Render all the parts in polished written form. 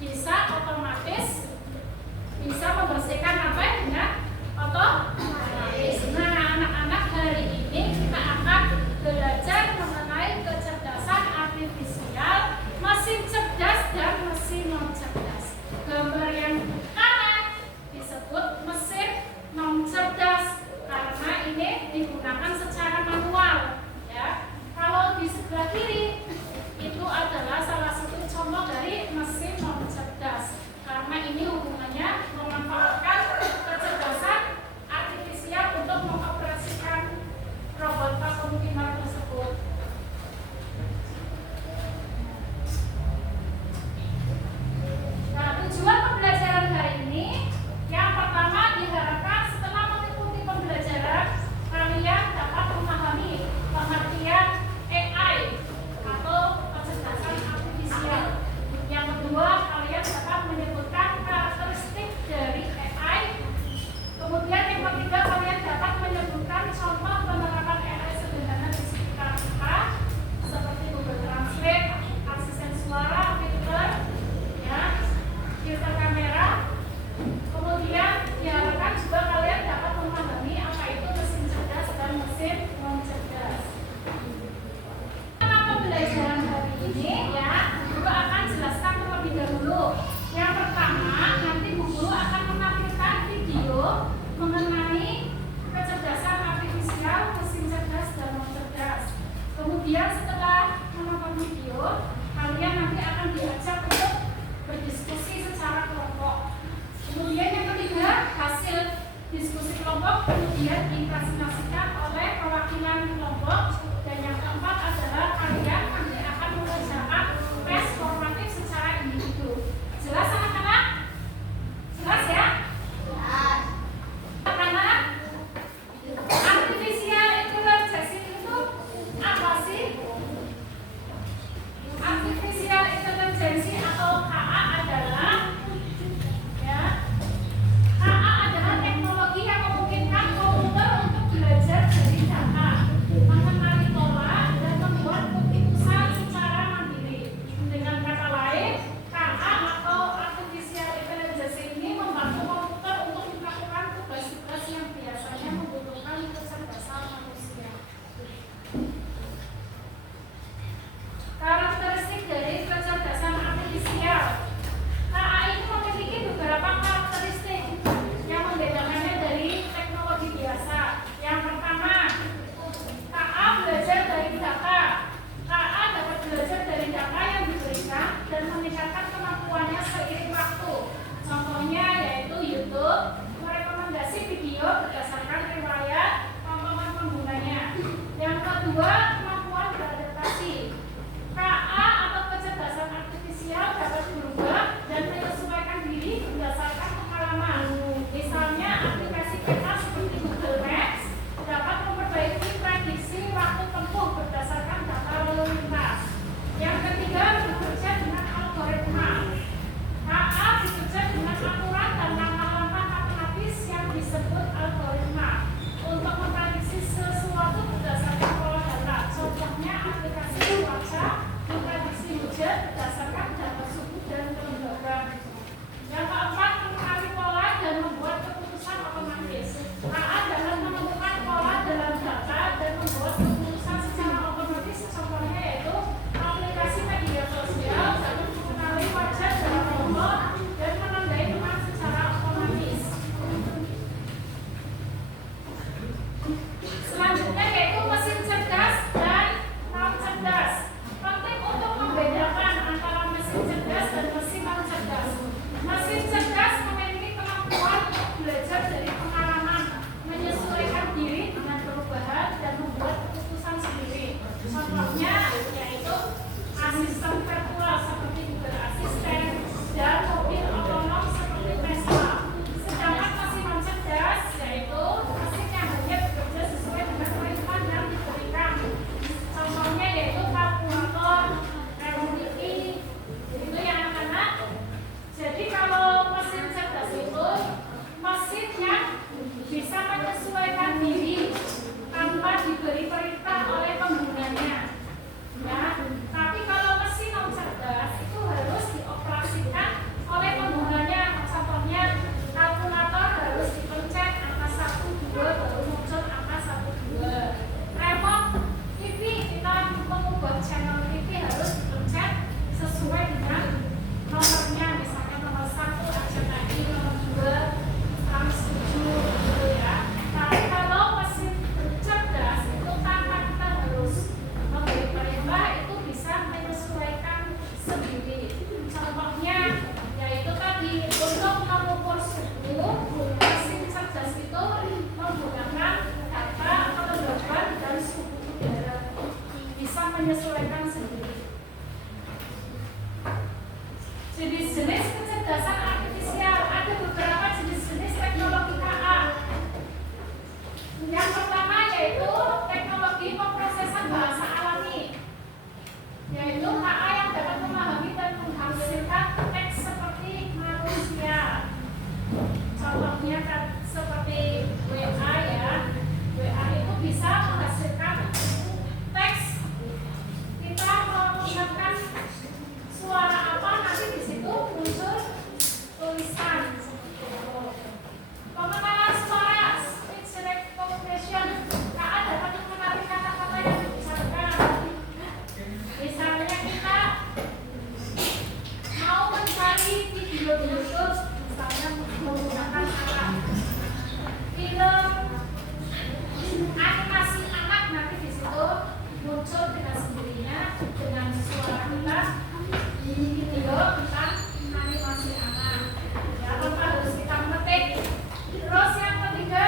bisa otomatis, bisa membersihkan apa dengan otomatis. Nah, anak-anak, hari ini kita akan belajar mengenai kecerdasan artifisial, mesin cerdas dan mesin non cerdas. Gambar yang kanan disebut mesin non cerdas karena ini digunakan secara manual, ya. Kalau di sebelah kiri itu adalah salah satu contoh dari mesin non cerdas karena ini hubungannya memanfaatkan kecerdasan artifisial untuk mengoperasikan robot vakum cleaner tersebut. Nah, tujuan pembelajaran hari ini yang pertama diharapkan setelah mengikuti pembelajaran kalian dapat memahami pengertian AI atau kecerdasan artifisial. Yang kedua, kalian dapat menyebutkan karakteristik dari AI. Kemudian yang ketiga, kalian dapat menyebutkan contoh penerapan AI sederhana di sekitar kita seperti Google Translate, asisten suara, filter, ya, filter kamera. Kemudian diharapkan juga kalian dapat memahami apa itu mesin cerdas dan mesin non cerdas. Pembelajaran hari ini, ya, Guru akan jelaskan terlebih dahulu. Yang pertama, nanti Bu Guru akan menampilkan video mengenai kecerdasan artifisial, mesin cerdas dan non cerdas. Kemudian setelah menonton video, kalian nanti akan diajak untuk berdiskusi secara kelompok. Kemudian yang ketiga, hasil diskusi kelompok kemudian dipresentasikan oleh perwakilan kelompok. Dan yang keempat adalah kalian nanti akan mengerjakan tes formatif secara individu. Jelas anak-anak? Jelas ya? Jelas. Anak-anak, artificial intelligence itu apa sih? Apa mencari video di YouTube, misalnya menggunakan film animasi anak, nanti di situ muncul dengan sendirinya dengan suara kita video tentang animasi anak. Ya, tanpa harus kita mengetik. Terus yang ketiga,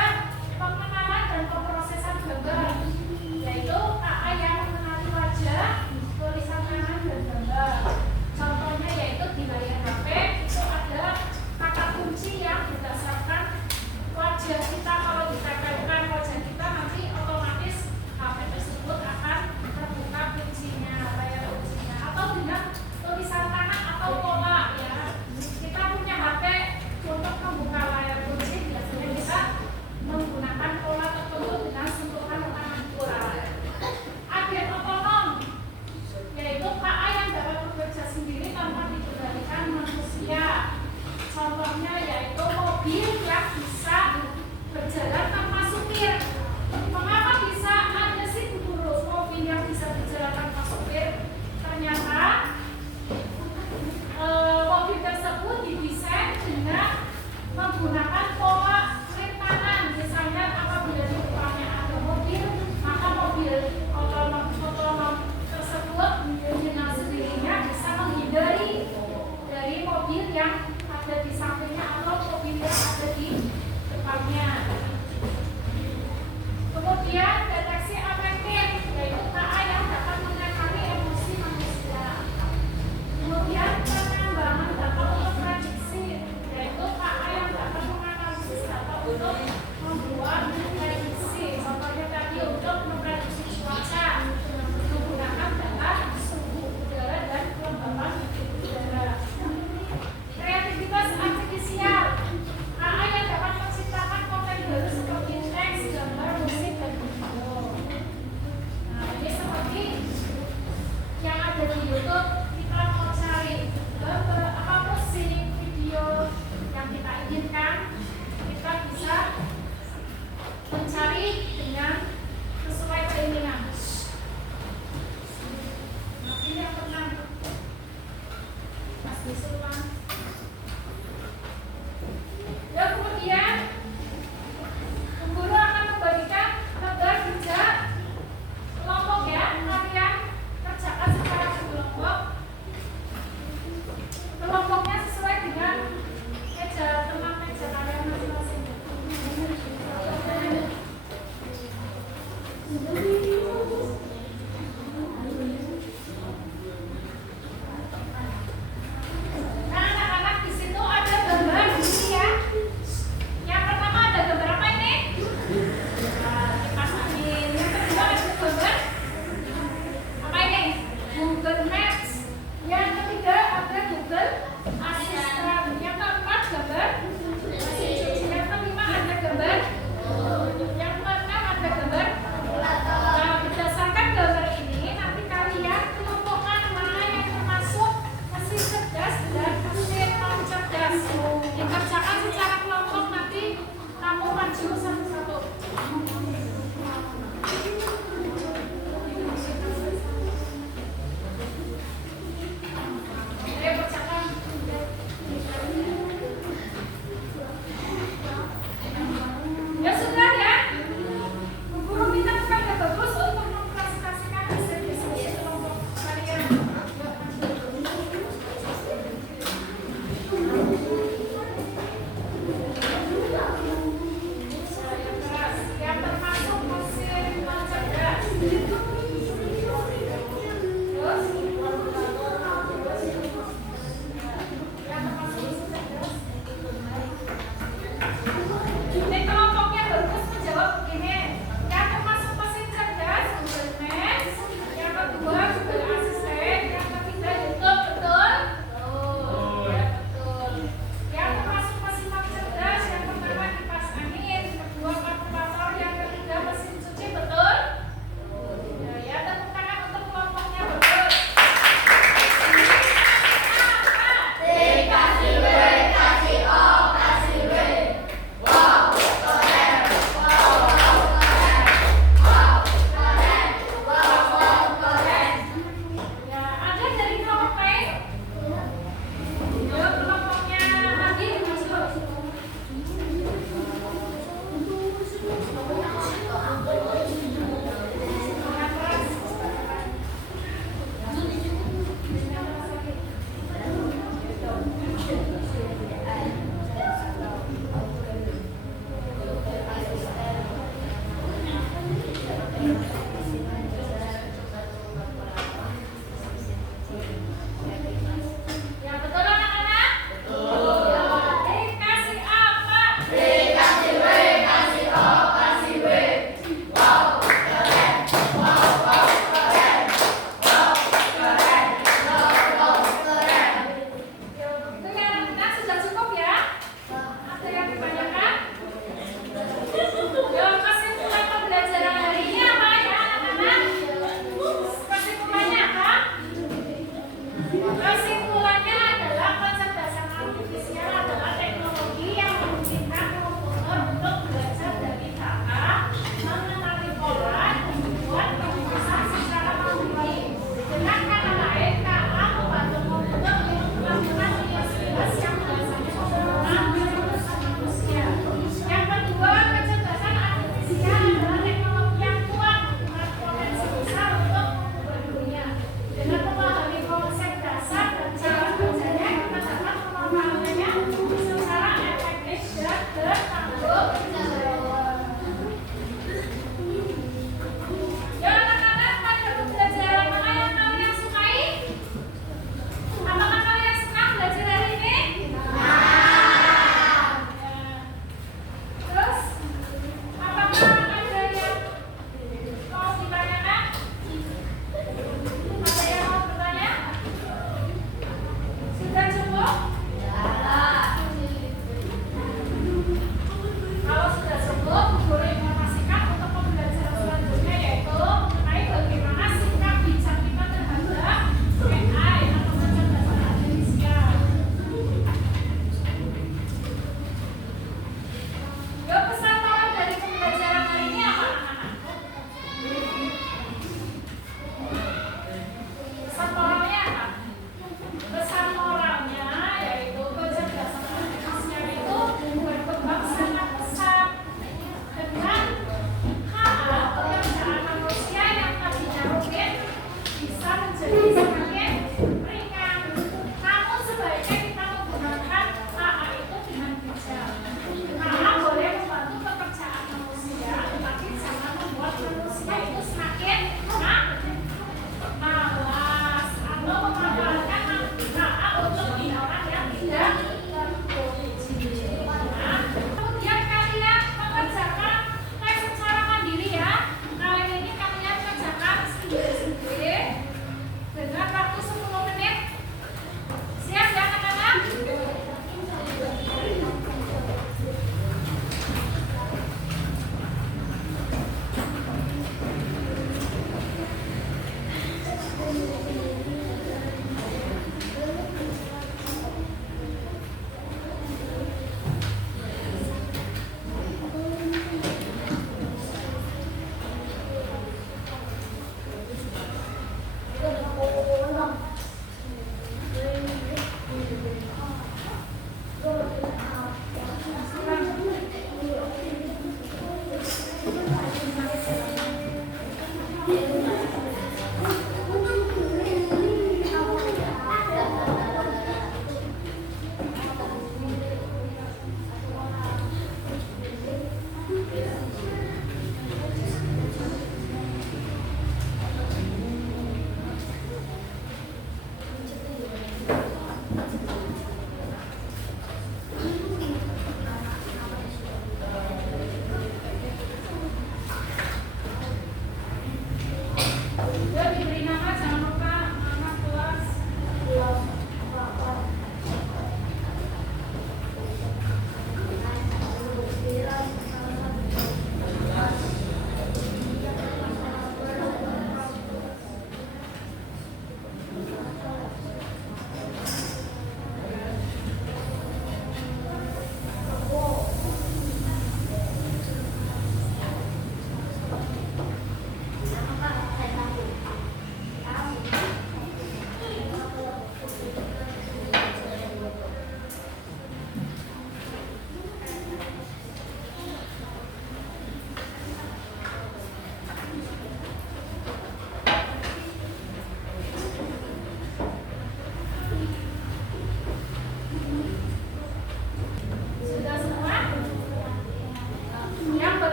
pengenalan dan pemrosesan gambar, yaitu KA yang mengenali wajah, tulisan tangan dan gambar. Contohnya yaitu di layar HP itu ada kata kunci yang berdasarkan wajah kita. Kalau ditempelkan wajah kita, nanti otomatis HP tersebut akan terbuka kuncinya, layar kuncinya. Atau dengan tulisan tangan atau pola, ya. Kita punya HP untuk membuka layar kunci, biasanya kita menggunakan pola tertentu dengan sentuhan tangan bola. Agen otonom, yaitu KA yang dapat bekerja sendiri tanpa dikendalikan manusia. Contohnya yaitu mobil yang bisa berjalan tanpa supir. Mengapa bisa ada sih guru mobil yang bisa berjalan tanpa supir? Ternyata mobil tersebut didesain dengan menggunakan pola rem tangan. Misalnya apabila di depannya ada mobil, maka mobil otonom tersebut dengan sendirinya bisa menghindari dari mobil yang ada di sampingnya atau mobil yang ada di depannya. Kemudian deteksi afektif, yaitu KA yang dapat mengakali emosi manusia. Kemudian pengembangan data untuk prediksi, yaitu KA yang dapat menganalisis data untuk membuat prediksi. Contohnya tadi untuk memprediksi cuaca menggunakan data suhu udara dan kelembapan udara. Kreativitas artifisial, KA yang dapat menciptakan konten baru seperti teks, gambar, musik, dan video. Nah, ini seperti yang ada di YouTube. Kita mau cari gambar, apa musik, video yang kita inginkan, kita bisa mencari dengan sesuai keinginan. Nah, ini yang pernah Mas Bisulan.